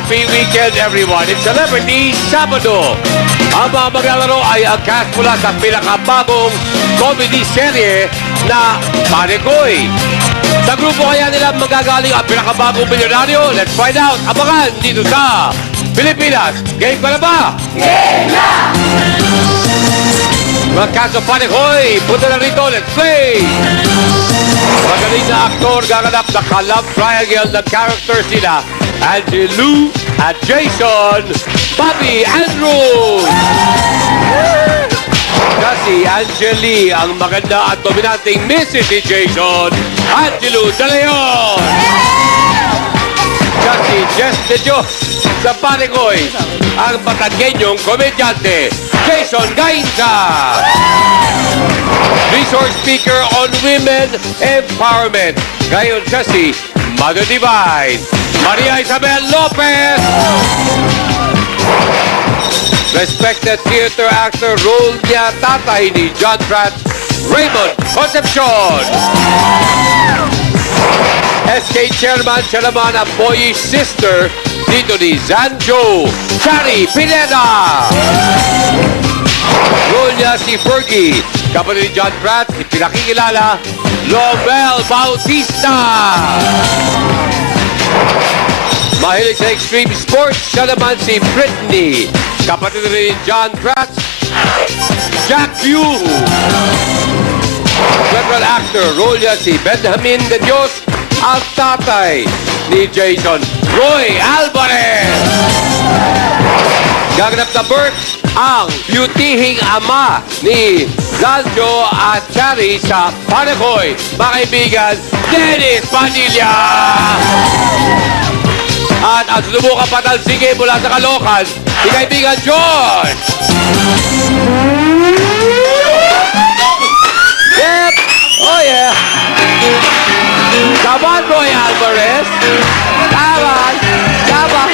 Happy weekend, everyone. It's Celebrity Sabado. Ang mga maglalaro ay ang cast mula sa pinakabagong comedy serye na Panegoy. Sa grupo kaya nila magagaling ang pinakabagong milyonaryo? Let's find out. Abangan dito sa Pilipinas. Game ka na ba? Game na! Mga cast of Panegoy, punta na rito. Let's play! Magaling na aktor gaganap sa ka-love triangle ng characters nila. Angelou at Jason, Bobby Andrews. Kasi Angeli ang maganda at dominanting Mrs. ni Jason, Angelou De Leon. Kasi Jess De Dios sa Panegoy, ang Batanggenyong komedyante, Jason Gainza. Resource speaker on women empowerment. Ngayon siya si Mother Divine, Maria Isabel Lopez. Respected theater actor, role niya tatay ni John Pratt, Raymond Concepcion. SK chairman, siya naman ang boyish sister dito ni Zanjo, Shari Pineda. Role niya si Fergie, kapatid ni John Pratt, ipinakikilala, Lobel Bautista. Mahilig sa extreme sports, siya naman si Britney, kapatid ni John Pratt, Jack Yu. Veteran actor, role niya si Benjamin De Dios, ang tatay ni Jason, Roy Alvarez. Gaganap na birth ang beautihing ama ni Zanjo at Shari sa Panegoy. Mga kaibigan, Dennis Padilla! At ang susubukan patalsige mula sa Caloocan, si kaibigan George! Yep! Oh yeah! Saban, Roy Alvarez! Saban! Saban!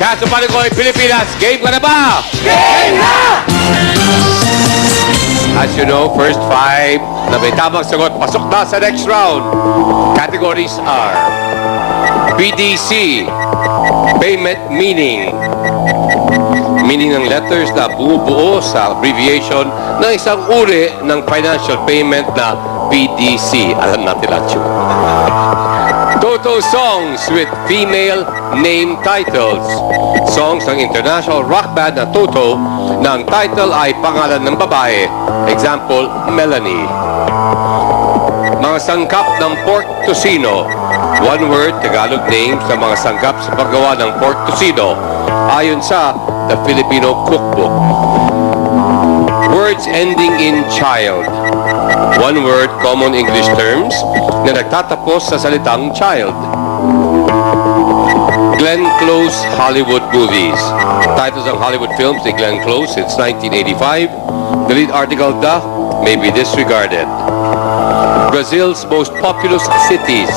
Kaso Panegoy, Pilipinas, game ka na ba? Game na! As you know, first five na may tamang sagot, pasok na sa next round. Categories are PDC, Payment Meaning. Meaning ng letters na bumubuo sa abbreviation ng isang uri ng financial payment na PDC. Alam natin lahat yun. Toto songs with female name titles. Songs ng international rock band na Toto na ang title ay pangalan ng babae. Example, Melanie. Mga sangkap ng pork tocino. One word, Tagalog names ng mga sangkap sa paggawa ng pork tocino ayon sa The Filipino Cookbook. Words ending in child. One word, common English terms na nagtatapos sa salitang child. Glenn Close Hollywood Movies. Titles ng Hollywood films ni Glenn Close since 1985. The lead article, may be disregarded. Brazil's most populous cities.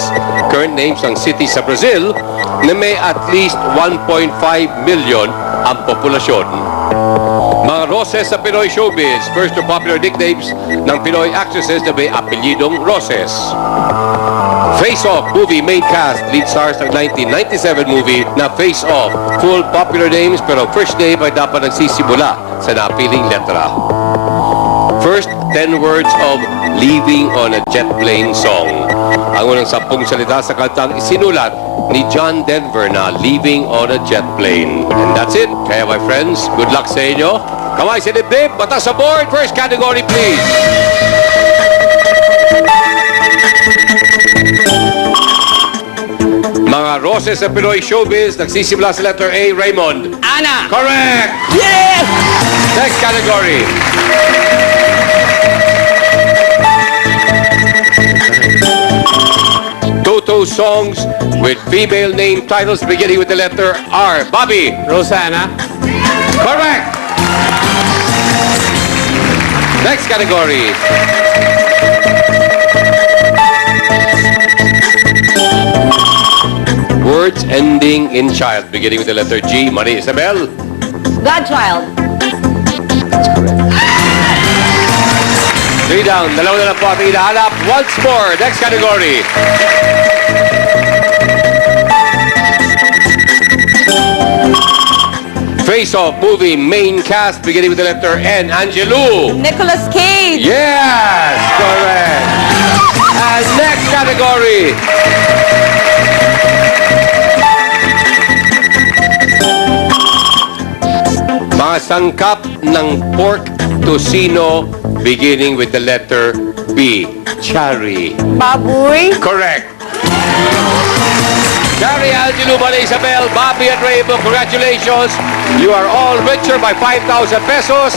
Current names ng cities sa Brazil na may at least 1.5 million ang populasyon. Mga Roses sa Pinoy showbiz. First to popular nicknames ng Pinoy actresses na may apelyidong Roses. Face Off movie main cast. Lead stars ng 1997 movie na Face Off. Full popular names pero first name ay dapat nagsisimula sa napiling letra. First 10 words of Leaving on a Jet Plane song. Ang unang 10 salita sa kantang isinulat ni John Denver na Leaving on a Jet Plane. And that's it. Kaya my friends, good luck sa inyo. Kamay sa dibdib, bata sa board. First category, please. Mga Roses sa Pinoy showbiz, nagsisimula sa letter A, Raymond. Ana! Correct! Yes! Next category. Toto songs with female name titles beginning with the letter R. Bobby. Rosanna. Correct. Next category. Words ending in child, beginning with the letter G. Maria Isabel. Godchild. Three down. Dalawa na lang po ating hinahanap. Once more. Next category. Face Off movie main cast, beginning with the letter N. Angelou. Nicolas Cage. Yes, correct. And next category. Mga sangkap ng pork tocino beginning with the letter B. Chari. Baboy. Correct. Chari, Angelou, Maria Isabel, Bobby at Rainbow, congratulations. You are all richer by 5,000 pesos.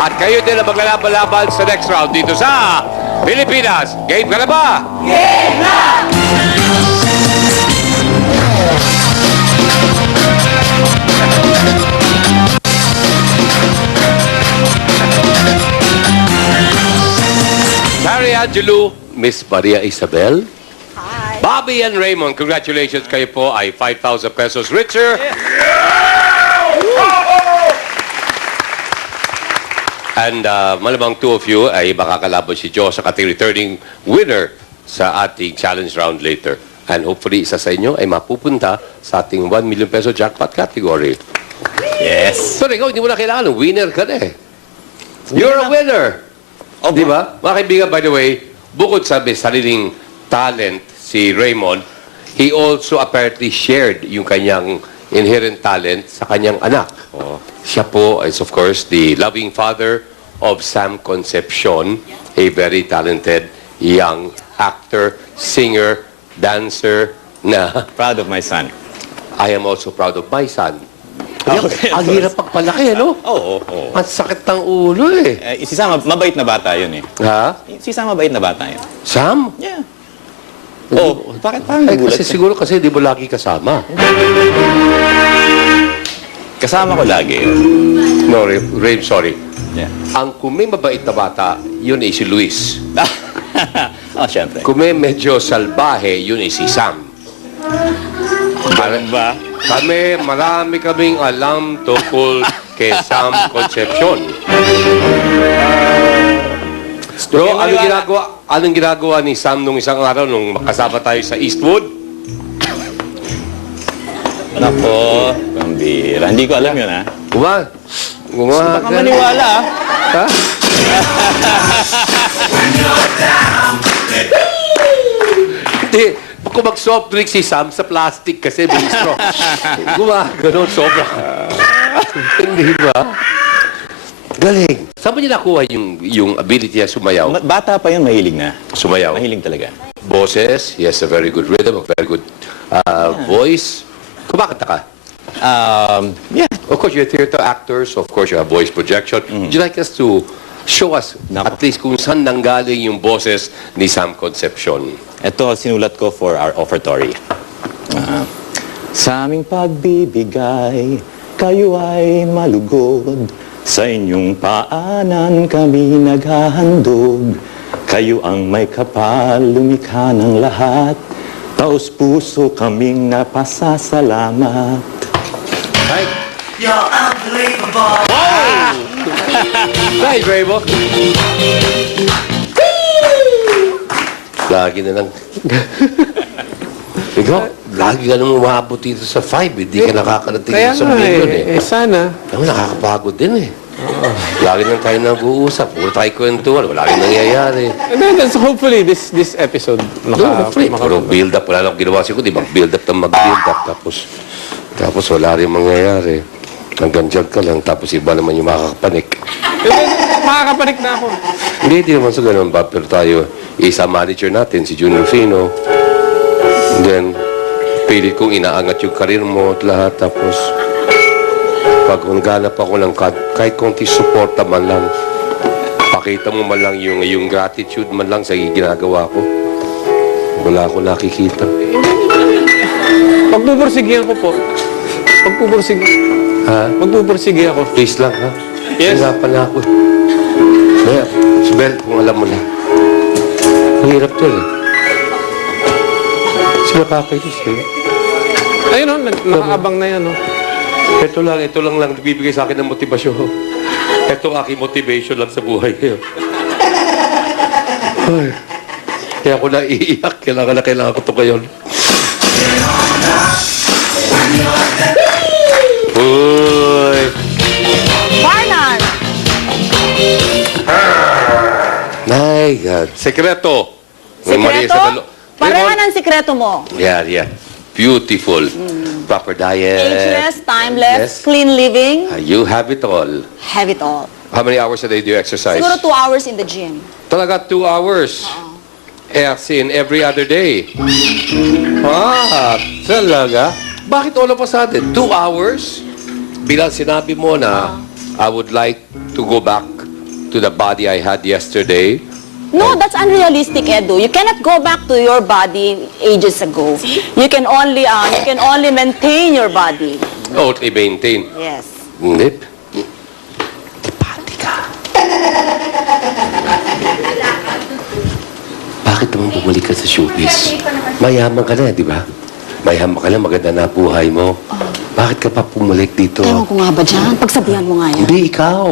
At kayo din ang maglalaban-laban sa next round dito sa Pilipinas. Game ka na ba? Game na! Chari, Angelou, Miss Maria Isabel. Hi. Bobby and Raymond, congratulations. Kayo po ay 5,000 pesos richer. And malamang two of you ay makakalaban si Joe sa kating returning winner sa ating challenge round later. And hopefully, isa sa inyo ay mapupunta sa ating 1 million peso jackpot category. Yes. So, ikaw, hindi mo na kailangan. Winner ka na eh. You're a winner. Oh, Di ba? Mga kaibigan, by the way, bukod sa may sariling talent si Raymond, he also apparently shared yung kanyang inherent talent sa kanyang anak. Siya po is, of course, the loving father of Sam Concepcion, a very talented young actor, singer, dancer na Proud of my son. I am also proud of my son. Okay. Ang hirap pagpalaki, ano? Oo. Ang sakit ng ulo eh. Si Sam, mabait na bata yun eh. Ha? Si Sam, mabait na bata yun. Sam? Yeah. Oh, bakit parang Ay, nagulat kasi ka? siguro kasi di mo lagi kasama. Kasama ko lagi. No, Ray, sorry. Yeah. Ang kung may mabait na bata, yun ay si Luis. Oh, syempre. Kung may medyo salbahe, yun ay si Sam. Ganun ba? Marami kaming alam tungkol kay Sam Concepcion. Bro, anong ginagawa ni Sam nung isang araw nung makasama tayo sa Eastwood? Nako, pambira. Hindi ko alam yun, ha? Baka maniwala, ha? Ha? Hindi. Kung mag-soft drink si Sam sa plastic kasi may straw. Gumagano, sobra. Hindi ba? Galing. Saan mo niya nakuha yung ability niya sumayaw? Bata pa yun, mahilig na. Sumayaw. Mahilig talaga. Boses, he has a very good rhythm, a very good voice. Kumakanta ka? Yeah. Of course, you're theater actors. Of course, you have voice projection. Would you like us to show us at least kung saan nanggaling yung boses ni Sam Concepcion? Ito, sinulat ko for our offertory. Sa aming pagbibigay, kayo ay malugod. Sa inyong paanan kami naghahandog. Kayo ang may kapal, lumikha ng lahat. Taos puso kaming napasasalamat. Right? You're unbelievable. Nice, Raybo. Lagi na lang. Ikaw, lagi ka naman umabot dito sa 5. Hindi ka nakakarating Kaya sa nga million eh, sana. Ako, nakakapagod din eh. Lagi lang tayo nag-uusap. Puro tayo kwentuhan. Wala rin nangyayari. And then hopefully this episode Hopefully. Puro build-up. Wala lang ginawa siguro. Di mag-build-up ng mag-build-up. Tapos wala rin mangyayari. Hanggang dyan ka lang. Tapos iba naman yung makakapanik. Makakapanik na ako. Hindi naman sa ganun ba. Pero tayo, isa manager natin, si Junior Fino. And then, pilit kong inaangat yung karir mo at lahat. Tapos, pag naghanap ako ng kahit konti suporta man lang, pakita mo man lang yung gratitude man lang sa ginagawa ko. Wala ako nakikita. Pagpupursigihan ko po. Ha? Magpupursige ako. Please lang, ha? Yes. Hirapan na ako. Kaya, Sibel, kung alam mo na. Mahirap to eh. Sino kakainis eh? Ayun o, nakaabang na yan o. Ito lang nagbibigay sa akin ng motibasyon. Ito ang aking motivation lang sa buhay ngayon. Ay, kaya ako naiiyak. Kailangan ko ito ngayon. Uy! Barnard! My God. Sekreto. May mali Sikreto? sa balo- Pareha ng sikreto mo. Yeah. Beautiful. Proper diet. Ageless, timeless, Yes. clean living. You have it all. Have it all. How many hours a day do you exercise? Siguro 2 hours in the gym. Talaga 2 hours. As in every other day. Ah, talaga? Bakit all of a sudden? 2 hours? Bilang sinabi mo na I would like to go back to the body I had yesterday. No, that's unrealistic, Edu. You cannot go back to your body ages ago. You can only maintain your body. Only maintain. Yes. Hindi. Pati ka. Bakit naman bumalik ka sa showbiz? Mayaman ka na, di ba? Mayaman ka na, maganda na buhay mo. Bakit ka pa bumalik dito? Ewan ko nga ba dyan? Pagsabihan mo nga yan. Hindi, ikaw.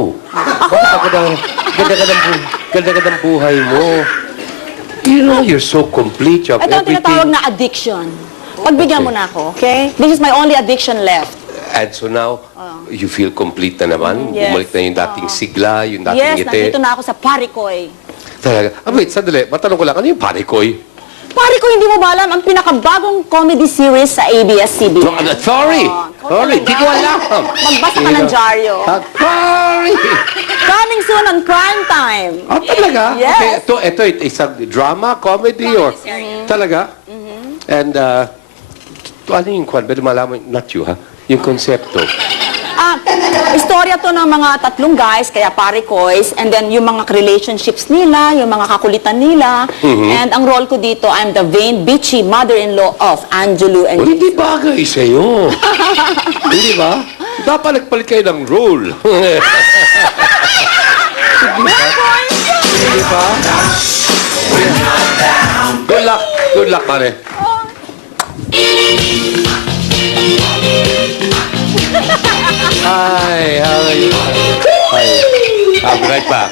Ganda ka ng buhay mo. You know, you're so complete. You have Ito ang tinatawag everything. na addiction. Pagbigyan mo na ako, okay? This is my only addiction left. And so now, you feel complete na naman. Yes. Bumalik na yung dating sigla, yung dating Yes, ngiti. nandito na ako sa Parikoy. Talaga. Wait, sandali. Matanong ko lang, ano yung parikoy? Parikoy, hindi mo ba alam? Ang pinakabagong comedy series sa ABS-CBN. No, sorry. Sorry, di ko alam. Magbasa ka ng dyaryo. Sorry. Coming soon on Prime Time. Ah, talaga? Yes. Okay, ito, isang drama, comedy, or... Talaga? And, ano yung kwan? Pero malaman, not you, ha? Yung konsepto. Istorya to ng mga tatlong guys, kaya Parikoys, and then yung mga relationships nila, yung mga kakulitan nila, and ang role ko dito, I'm the vain, bitchy mother-in-law of Angelou and O, hindi bagay sa'yo. Hindi ba? Dapat nagpalit kayo ng role. Hindi ba? Good luck. Good luck, pare. Hi, how are you? Hi. I'll be right back.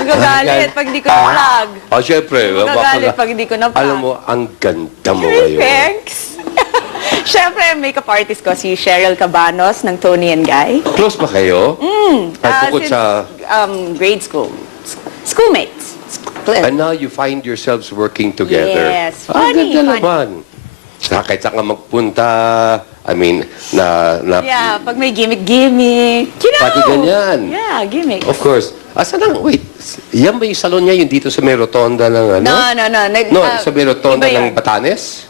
Magagalit pag di ko na-plug. Oh, syempre. Magagalit pag hindi ko na-plug. Alam mo, ang ganda mo ngayon. Thanks. Siyempre, makeup artist ko si Cheryl Cabanos ng Tony and Guy. Close ba kayo? At bukod Since, sa... grade school. Schoolmates. And now you find yourselves working together. Yes. Ang Funny, ganda funny. naman. Kahit saan ka magpunta, I mean, na Yeah, pag may gimmick-gimmick. You know. Pati ganyan. Yeah, gimmick. of course. Asan ang, wait, yan ba yung salon niya, yung dito sa may rotonda ng ano? No. No, sa may rotonda iba ng yun. Batanes?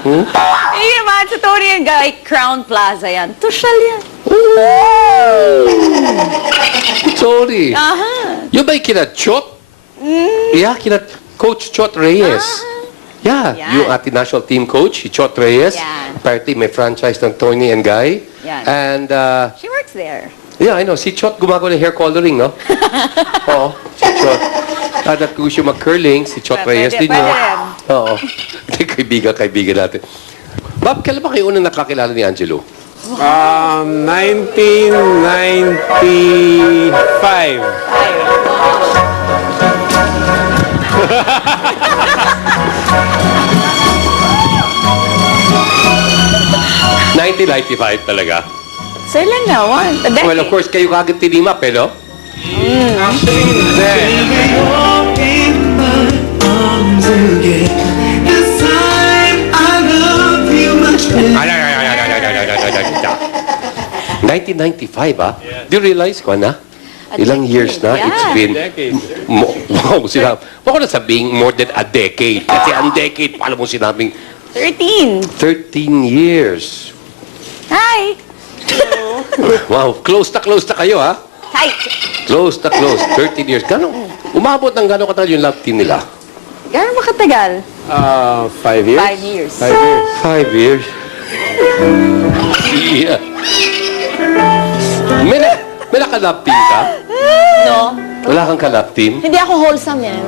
Eh, naman, sa Tony and Guy, Crown Plaza yan. Tushal yan. Sorry. Aha. Yung ba yung kina Chot? Yeah, kina Coach Chot Reyes. Yeah, Yan. yung ating national team coach, si Chot Reyes. Yan. Apparently, may franchise ng Tony and Guy. Yan. And, She works there. yeah, I know. Si Chot gumagawa ng hair coloring, no? Oo, si Chot. At kung siya mag-curling, si Chot Reyes Pwede, din yun. pwede rin. Oo. kaibigan natin. Bob, kailan ba kayo unang nakakilala ni Angelo? 1995. Ay. 1995 talaga. Sir lang naman. A decade. Well, of course, kayo kagad tinima, pero... Actually, hindi. Ay, 1995, ah? Do you realize ko na? Ilang years na? Yeah. It's been... Decade. Wow, sinabi. Huwag ko na sabing more than a decade. Kasi ang decade, paano mo sinabing 13. 13 years. Hi. Wow, close na kayo, ha? Hi. Close na close. 13 years. Umabot ng gano'ng katagal yung love team nila? Gano'n ba katagal? 5 years? 5 years. 5 years. 5 years. Yeah. May nakalove team ka? No. Wala kang ka-love team? Hindi ako wholesome yan.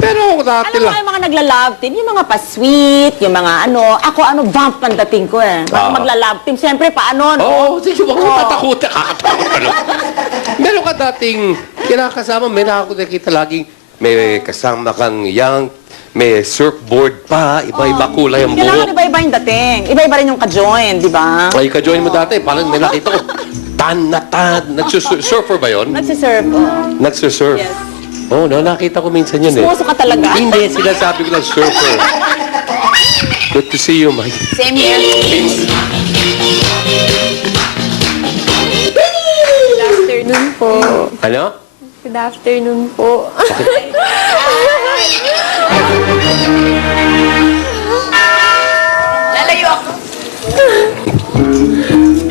Pero dati Ano lang. mga yung mga nagla-love team? Yung mga pa-sweet, yung mga ano. Ako vamp ang dating ko eh. Baka Ah. magla-love team. Siyempre, paano? No? Oo, sige, huwag kang tatakot. Kakatakot ka lang. Meron ka dating kinakasama, may nakakita laging may kasama kang young, may surfboard pa, iba-iba kulay ang Kailangan buhok. iba-iba yung dating. Iba-iba rin yung ka-join, di ba? Ay, ka-join mo dati, parang may nakita ko. Tan na tan. Nagsusurfer ba yun? Nagsiserve. Oh. Nagsusurf. Yes. Oo, nakita ko minsan yun eh. Puso ka talaga. Hindi, sinasabi ko lang surfer. Good to see you, Mike. Same here. Good afternoon po. Ano? Good afternoon po. Lalayo ako.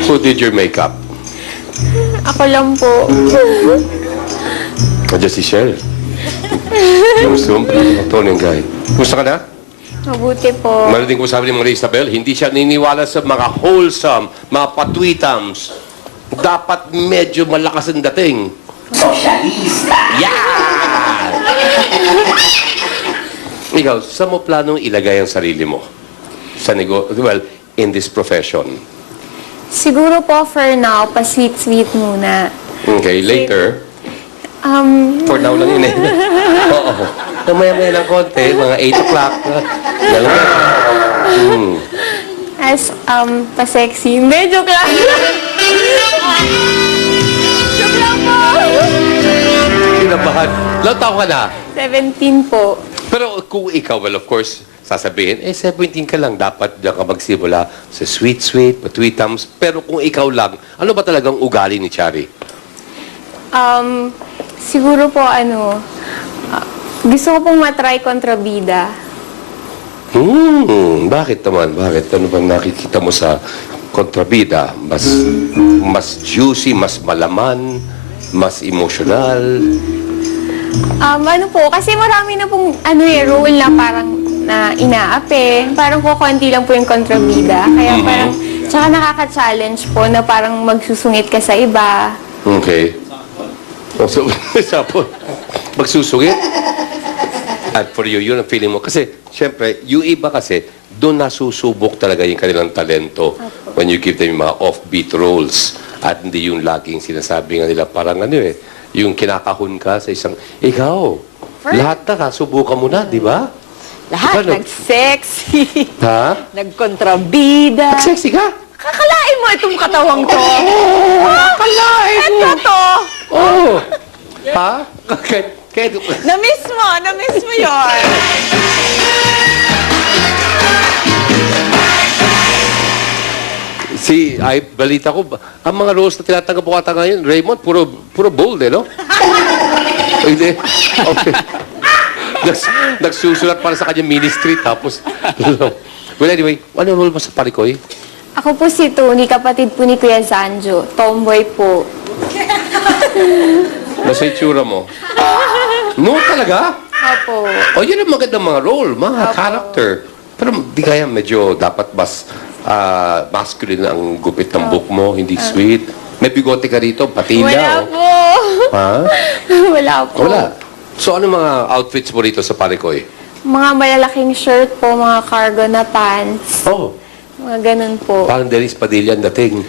Who did your makeup? Ako lang po. Nandiyan si Shell. Yung Zoom, Tony ang guy. Gusto ka na? Mabuti po. Marinig ko sabi ni Maria Isabel, hindi siya niniwala sa mga wholesome, mga patwitams. Dapat medyo malakas ang dating. Socialista! Yeah! Ikaw, saan mo planong ilagay ang sarili mo? Sa well, in this profession. Siguro po for now, pa-sweet-sweet muna. Okay, later. For now lang yun eh. Oo. Namaya-maya ng konti, mga 8 o'clock. Ganun. As, pa-sexy. Hindi, joke lang. Joke lang po. Kinabahan. Ilang taon ka na? 17 po. Pero kung ikaw, well, of course, sasabihin, 17 ka lang, dapat diyan ka magsimula sa sweet-sweet, patwitams. Pero kung ikaw lang, ano ba talagang ugali ni Chari? Siguro po, gusto ko pong matry kontrabida. Bakit naman? Bakit? Ano bang nakikita mo sa kontrabida? Mas juicy, mas malaman, mas emotional? Ano po, kasi marami na pong, role na parang na inaapi. Parang kukunti lang po yung kontrabida. Kaya parang, tsaka nakaka-challenge po na parang magsusungit ka sa iba. Okay. So, magsusungit. At for you, yun ang feeling mo. Kasi, syempre, yung iba kasi, doon nasusubok talaga yung kanilang talento when you give them yung mga offbeat roles. At hindi yung laging sinasabi nga nila, parang yung kinakahon ka sa isang, ikaw, lahat na kasubukan mo na, di ba? Lahat Ano? nag-sexy. Ha? Nagkontrabida. Sexy ka? Kakalain mo itong katawang to. Kalain mo! Ito to. Oo. Ha? Kaya, Na-miss mo yun. balita ko, ang mga roles na tinatanggap ko ata ngayon, Raymond, puro bold, no? Hindi. Okay. Nagsusulat para sa kanya ministry, tapos, well, anyway, ano role mo sa Parikoy? Ako po si Tony, kapatid po ni Kuya Sanjo. Tomboy po. Nasa itsura mo? No, talaga? Opo. O, yun ang magandang mga role, mga character. Pero di kaya medyo dapat mas masculine ang gupit ng book mo, hindi sweet. May bigote ka rito, Wala patilya. Oh. po. Ha? Wala po. Wala. So, ano mga outfits mo rito sa Parikoy? Mga malalaking shirt po, mga cargo na pants. Oh, Mga ganun po. parang Dennis Padilla ang dating.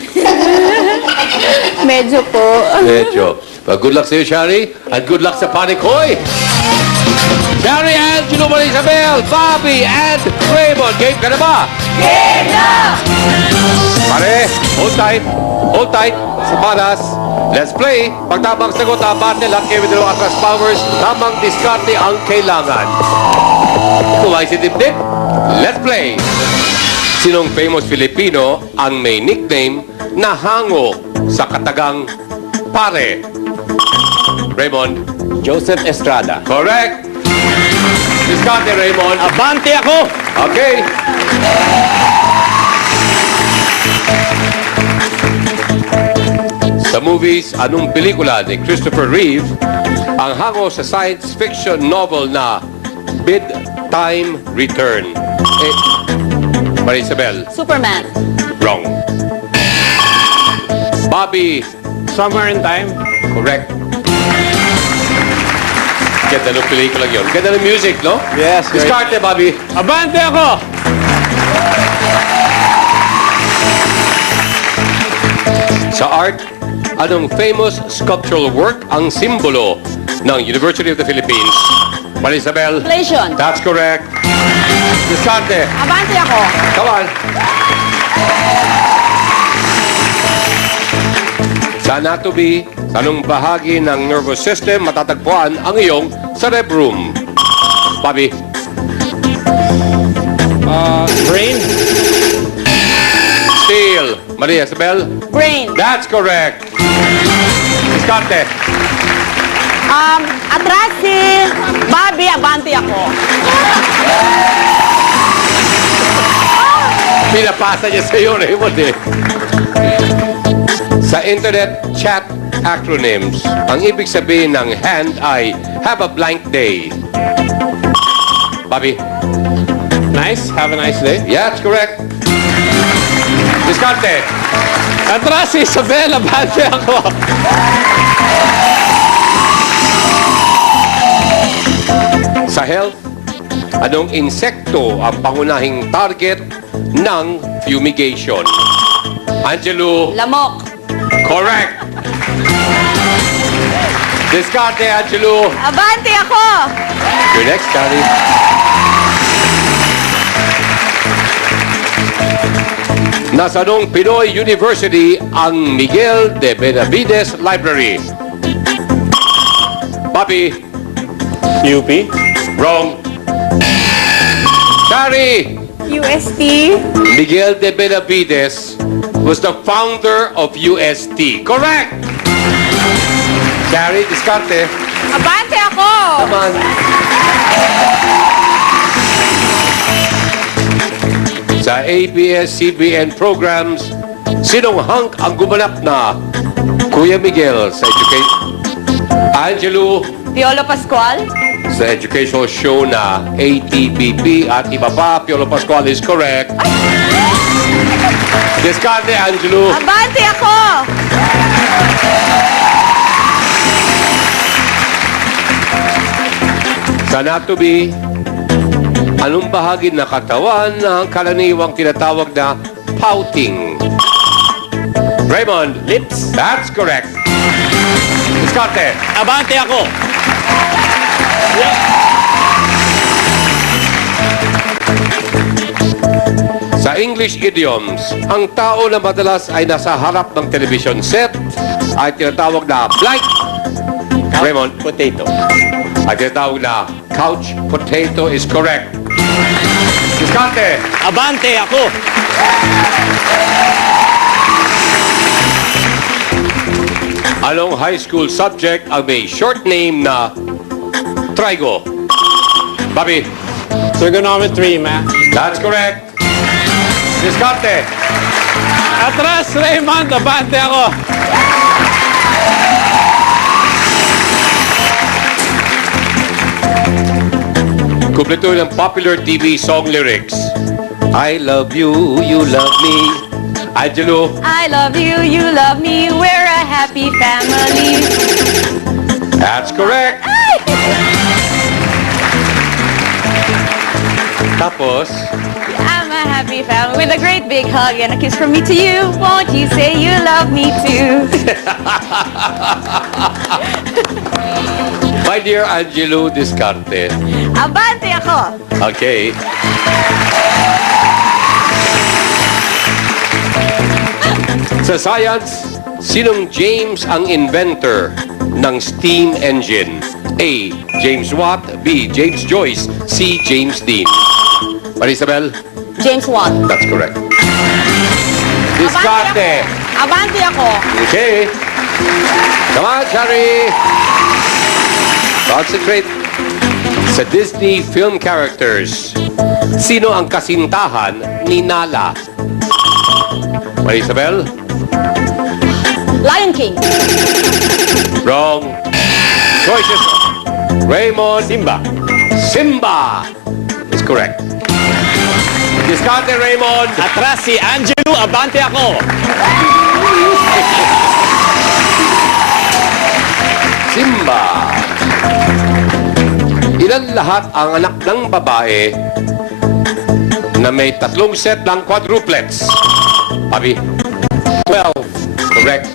Medyo po. Medyo. Well, good luck sa iyo, Shari. And good luck sa Parikoy. Shari and Juno Marie Isabel, Bobby and Raymond. Game ka na ba? Game na! Pare, hold tight. Hold tight. Sabanas. Let's play. Pag tamang sagot, battle at kayo with atras powers, tamang diskarte ang kailangan. Kumay si Dip-Dip. Let's play. Sinong famous Filipino ang may nickname na hango sa katagang pare? Raymond. Joseph Estrada. Correct. Diskarte, Raymond. Abante ako! Okay. Sa movies, anong pelikula ni Christopher Reeve ang hango sa science fiction novel na Bedtime Return? Marisabel, Superman. wrong. Bobby, Somewhere in Time. correct. Ganda ng pelikula yun. Ganda ng music, no? Yes, great. Diskarte, Bobby. Abante ako! Sa art, anong famous sculptural work ang simbolo ng University of the Philippines? Marisabel, Inflation. that's correct. Diskarte. Abante ako. Come on. Sa anatomy, anong bahagi ng nervous system matatagpuan ang iyong cerebrum? Bobby, Brain. steel. Maria Isabel, Brain. that's correct. Diskarte. Atras si Bobby. Abante ako. Pinapasa niya sa iyo, Raymond, eh. Sa internet chat acronyms, ang ibig sabihin ng hand ay have a blank day. Bobby, Nice. Have a nice day. yeah, that's correct. Diskarte. Atras si Isabel. Abante ako. Sa health, anong insekto ang pangunahing target ng fumigation? Angelo, Lamok. correct. Diskarte, Angelo. Abante ako! You're next, Carrie. Nasa anong Pinoy University ang Miguel de Benavides Library? Bobby, UP. wrong. Carrie, UST. Miguel de Benavides was the founder of UST. Correct! Carrie, diskarte. Abante ako! Come on. Sa ABS-CBN programs, sinong hunk ang gumanap na Kuya Miguel sa education? Angelo, Piolo Pascual. sa educational show na ATBP at iba pa, Piolo Pascual is correct. Discarte, Angelo. Abante ako! Sa anatomy, anong bahagi ng katawan na ang karaniwang tinatawag na pouting? Raymond. Lips. That's correct. Discarte. Abante ako. Sa English idioms, ang tao na madalas ay nasa harap ng television set ay tinatawag na blank. Raymond. Potato. Ay tinatawag na couch potato is correct. Discarte. Abante ako. Anong high school subject ang may short name na Trigo? Bobby. Trigonometry, man. That's correct. Discarte. Atras, Raymond. Abante ako. Kumpleto ng popular TV song lyrics. I love you, you love me. Angelo. I love you, you love me, we're a happy family. That's correct. Tapos, I'm a happy family with a great big hug and a kiss from me to you. Won't you say you love me too? my dear Angelo Discarte. Abante ako! Okay. Sa science, sinong James ang inventor ng steam engine? A. James Watt. B. James Joyce. C. James Dean. Marisabel, James Watt. that's correct. Discarte. Abante ako. Okay. Come on, Shari. Concentrate. Sa Disney film characters, sino ang kasintahan ni Nala? Marisabel? Lion King. Wrong. Choices. Raymond. Simba. Simba is correct. Discarte Raymond. Atras si Angelo, abante ako. Simba. Ilan lahat ang anak ng babae na may 3 set ng quadruplets? Pabi. 12. Correct.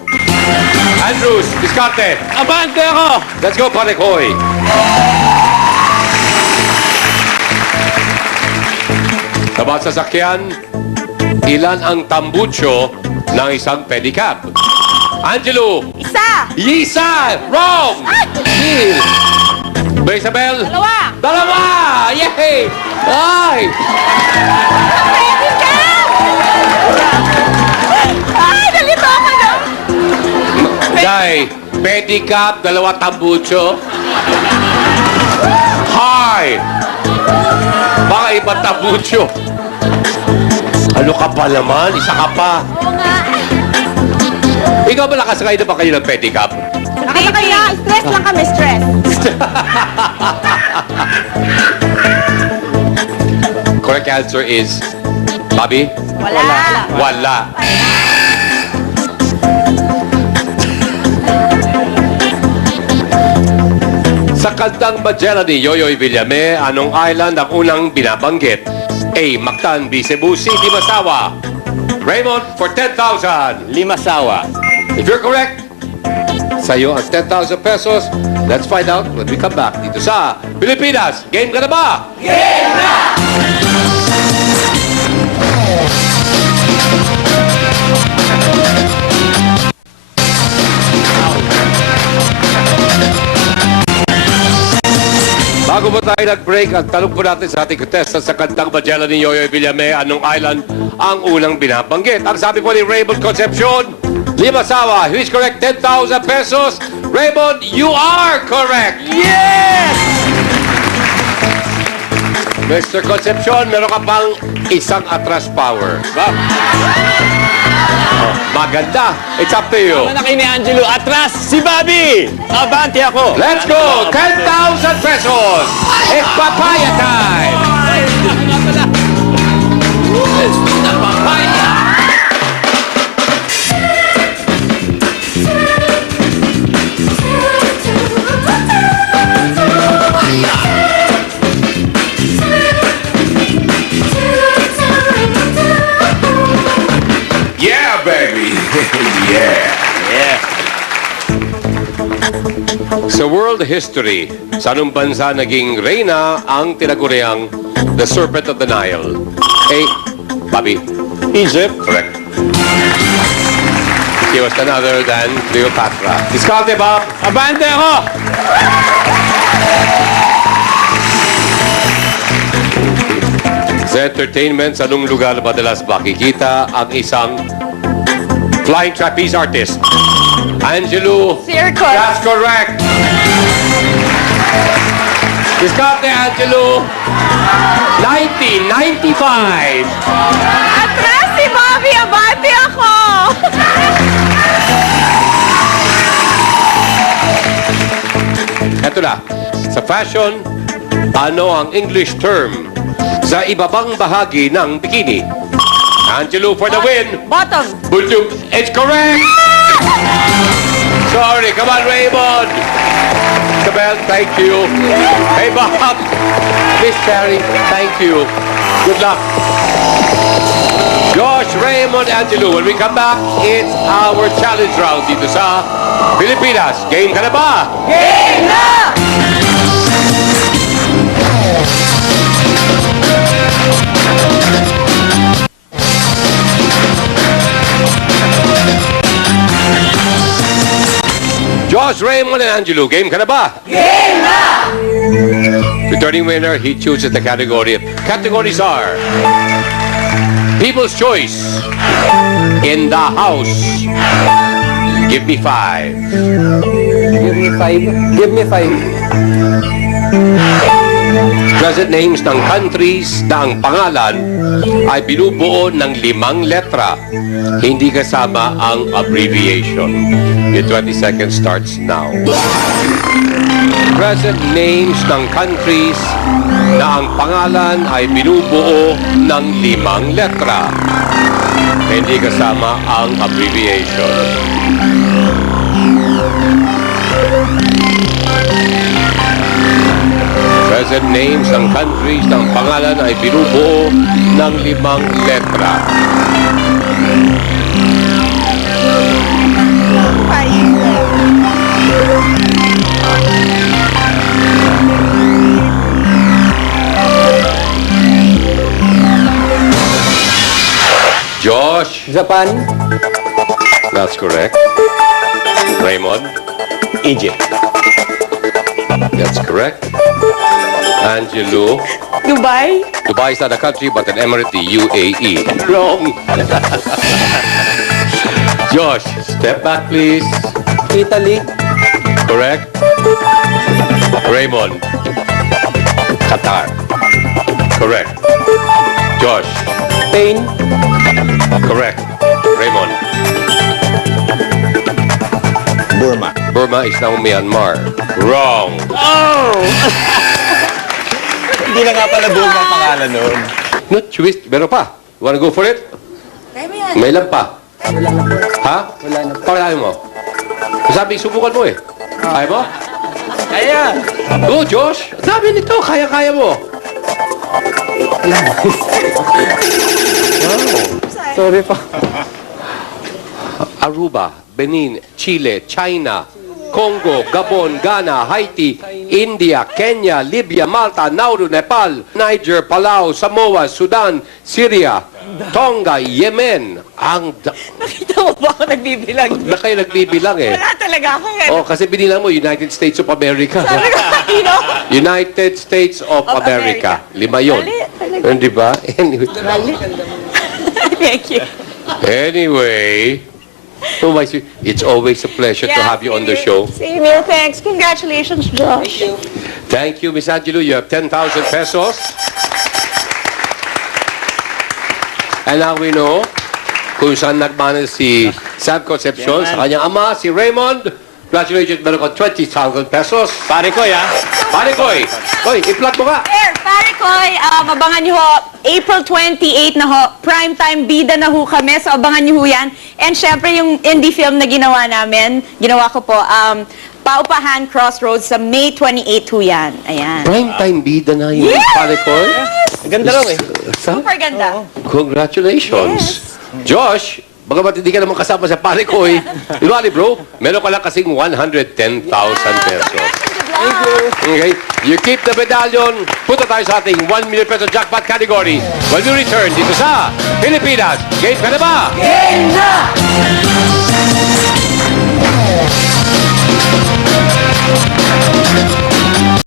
Andrews, Discarte. Abante ako. Let's go, Parekoy. Sa sasakyan, ilan ang tambucho ng isang pedicab? Angelo. Isa! Yisa! Wrong! Neil. Isabel. Dalawa! Dalawa! Yay! Ay! Ay, nalito ako na! Day, pedicab, 2 tambucho. Hi! Baka iba tambucho. Ano ka pa naman? Isa ka pa. Oo nga. Ikaw ba nakasakay na ba kayo ng pedicab? Nakasakay na. Stress lang kami, stress. Correct answer is, Bobby? Wala. Wala. Sa kantang Magellan ni Yoyoy Villame, anong island ang unang binabanggit? A. Mactan, B. Cebu, C. Dimasawa. Raymond for 10,000. Limasawa. If you're correct, sa'yo ang 10,000 pesos. Let's find out when we come back dito sa Pilipinas. Game ka na ba? Bago po tayo nag-break, ang tanong po natin sa ating contestant sa kantang Magellan ni Yoyoy Villame, anong island ang unang binabanggit? Ang sabi po ni Raymond Concepcion, Limasawa. Who is correct? 10,000 pesos. Raymond, you are correct! Yes! Mr. Concepcion, meron ka pang isang atras power. Oh, maganda. It's up to you. Manaki ni Angelo, atras si Bobby. Abante ako. Let's go! 10,000 pesos! It's papaya time! Yeah, baby! Yeah! Yeah. Sa world history, sa anong bansa naging reyna ang tinaguriang The Serpent of the Nile? A. Bobby. Egypt. Correct. She was none other than Cleopatra. Discarte, Bob. Abante ako. Sa entertainment, sa anong lugar madalas makikita ang isang flying trapeze artist? Angelo. Circus. That's correct. Discarte, Angelo. 1995. Atras si Bobby! Abante ako! Ito na. Sa fashion, ano ang English term sa ibabang bahagi ng bikini? Angelo for the win. Bottom. Bulldog, it's correct! Sorry, come on, Raymond. Isabel, thank you. Hey, Bob. Miss Cherry, thank you. Good luck. Josh, Raymond, Angelo, when we come back, it's our challenge round dito sa Pilipinas. Game ka na ba? Game na! Josh, Raymond, and Angelo, game ka na ba? Game na! Returning winner, he chooses the category. Categories are People's Choice, In the House, Give Me 5. Give me 5. Give me 5. Present names ng countries na ang pangalan ay binubuo ng 5 letra. Hindi kasama ang abbreviation. Your 20 seconds starts now. Present names ng countries na ang pangalan ay binubuo ng 5 letra. Hindi kasama ang abbreviation. Present names ng countries ng pangalan ay binubuo ng 5 letra. Josh, Japan. that's correct. Raymond, Egypt. that's correct. Angelo, Dubai? Dubai is not a country but an emirate, the UAE. Wrong. Josh, step back please. Italy. Correct. Raymond, Qatar. Correct. Josh, Spain. correct. Raymond, Burma. Burma is now Myanmar. Wrong. Hindi na nga pala Burma ang pangalan nun. No twist. Meron pa. Wanna go for it? May ilan pa. Ha? Wala na po. Pakalain mo. Sabi, subukan mo eh. Kaya mo? Kaya. Go, Josh. Sabi nito, kaya-kaya mo. Sorry pa. Aruba, Benin, Chile, China, Congo, Gabon, Ghana, Haiti, India, Kenya, Libya, Malta, Nauru, Nepal, Niger, Palau, Samoa, Sudan, Syria, Tonga, Yemen. Nakita mo ba ako nagbibilang? Na kayo nagbibilang eh. Wala talaga ako. Oh, kasi binilang mo, United States of America. You know? United States of America. 5 yun. Mali, talaga. Hindi ba? Anyway. Thank you. Anyway, oh my, it's always a pleasure to have you on the show. Same here, thanks. Congratulations, Josh. Thank you, Miss Angelo. You have 10,000 pesos. And now we know kung saan nagmana si Sam Concepcion sa kanyang ama, si Raymond. Congratulations, meron ka 20,000 pesos. Pare ko, ya. Pare Koy, Koy, i-plug mo ka. Sir, pare ko, abangan niyo ho, April 28 na ho, primetime bida na ho kami, so abangan niyo ho yan. And syempre yung indie film na ginawa namin, ginawa ko po, Paupahan Crossroads sa May 28 ho yan. Ayan. Primetime bida na yung Pare Koy. Ganda raw eh. Super ganda. Congratulations. Josh, bagamat hindi ka naman kasama sa Pare Koy, Iwali bro, meron ka lang kasing 110,000 pesos. Okay, you keep the medallion. Punta tayo sa ating 1 million peso jackpot category. When we return dito sa Pilipinas, game ka na ba? Game na!